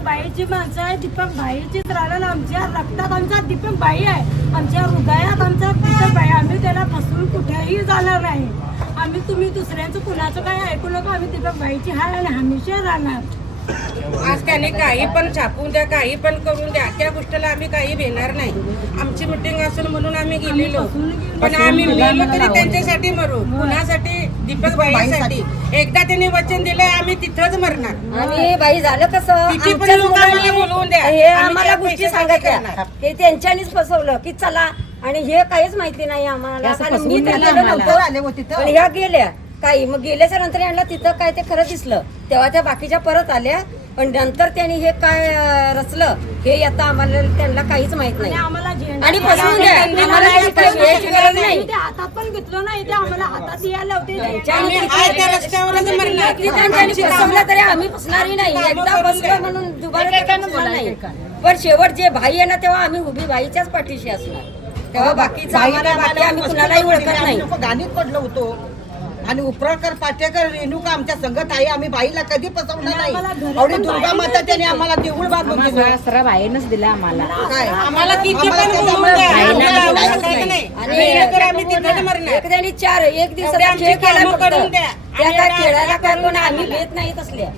दीपक बाईची माणसं आहे, दीपक बाईचीच राहणार. आमच्या रक्तात आमचा दीपक बाई आहे, आमच्या हृदयात आमचा दीपक बाई. आम्ही त्याला फसवून कुठेही जाणार नाही. आम्ही तुम्ही दुसऱ्यांचं कुणाचं काय ऐकू नका. आम्ही दीपक बाईची हाय आणि हमेशा राहणार. आज त्याने काही पण छापून द्या, काही पण करून द्या, त्या गोष्टीला आम्ही काही भेटणार नाही. आमची मिटिंग असेल म्हणून आम्ही गेलेलो, पण आम्ही मेलो तरी त्यांच्यासाठी मरू. कुणासाठी? दीपक बाईसाठी. एकदा त्यांनी वचन दिलंय, आम्ही तिथंच मरणार. आणि बाई झालं कसं, किती पण आमच्या लोकांना मुलांनी बोलवून द्या, हे आम्ही आम्हाला त्या गोष्टी पैशासाठी सांगायच्या करणार. हे त्यांच्यानीच फसवलं की चला, आणि हे काहीच माहिती नाही आम्हाला. कारण मी तर गेलो नव्हतो, पण ह्या गेल्या काही. मग गेल्याच्या नंतर यांना तिथं काय ते खरं दिसलं, तेव्हा त्या बाकीच्या परत आल्या. पण नंतर त्यांनी हे काय रचलं हे आता आम्हाला त्यांना काहीच माहित नाही. आणि फसवून द्या, आम्हाला काही वेळेची गरज नाही. ते हातात पण घेतलं नाही, ते आम्हाला हातात यायला होते. आम्ही आहे त्या रस्त्यावरच मरणार. त्यांनी फसवलं तरी आम्ही फसणारही नाही. एकदा फसलं म्हणून दुबारा फसणार नाही. पण शेवट जे भाई आहे ना, तेव्हा आम्ही उभी भाईच्याच पाठीशी असणार. तेव्हा बाकीचं आम्हाला बाकी आम्ही कुणालाही ओळखत नाही. गाणीत पडलो होतो आणि उपराकर पाटेकर रेणुका आमच्या संगत आहे. आम्ही बाईला कधी फसवलं नाही. आणि दुर्गा माता त्याने आम्हाला देऊळ बांधून दिलं. बाईनच दिला आम्हाला. काय आम्हाला किती पण बोलवून द्या, आम्हाला आवश्यकता नाही. मेलो तर आम्ही तिथंच मरणार. एक दिवसाचा एवढे खेळ आमची केला कामं फक्त. करून द्या. त्या काय खेळायला काय कोण आम्ही घेत नाही तसल्या.